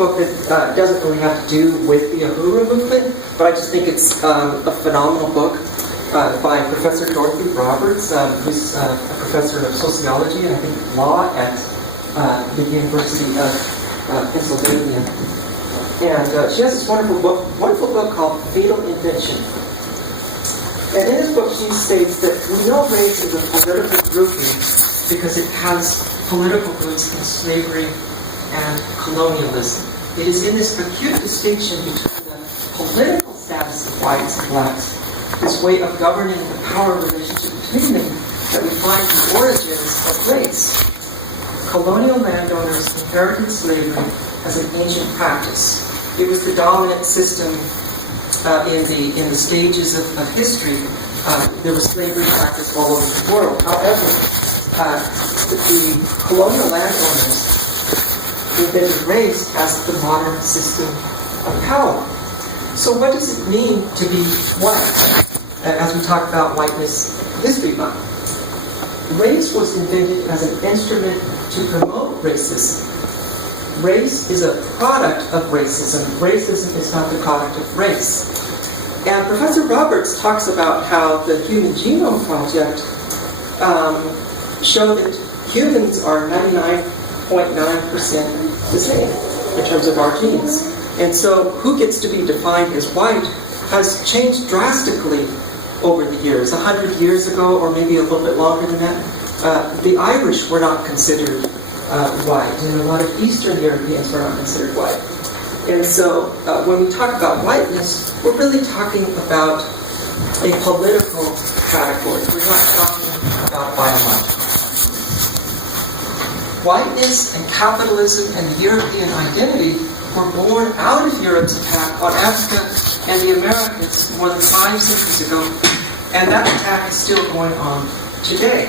book that doesn't really have to do with the Uhuru movement, but I just think it's a phenomenal book by Professor Dorothy Roberts, who's a professor of sociology and I think law at the University of Pennsylvania. And she has this wonderful book called Fatal Invention. And in this book she states that we know race is a political grouping because it has political roots in slavery and colonialism. It is in this acute distinction between the political status of whites and blacks, this way of governing the power relationship between them, that we find the origins of race. Colonial landowners inherited slavery as an ancient practice. It was the dominant system in the stages of history. There was slavery practiced all over the world. However, the colonial landowners invented race as the modern system of power. So what does it mean to be white? As we talk about Whiteness History Month. Race was invented as an instrument to promote racism. Race is a product of racism. Racism is not the product of race. And Professor Roberts talks about how the Human Genome Project showed that humans are 99.9% the same in terms of our genes. And so who gets to be defined as white has changed drastically over the years. 100 years ago, or maybe a little bit longer than that, the Irish were not considered white, and a lot of Eastern Europeans were not considered white. And so when we talk about whiteness, we're really talking about a political category. We're not talking about biological. Whiteness and capitalism and the European identity were born out of Europe's attack on Africa and the Americas more than 5 centuries ago, and that attack is still going on today.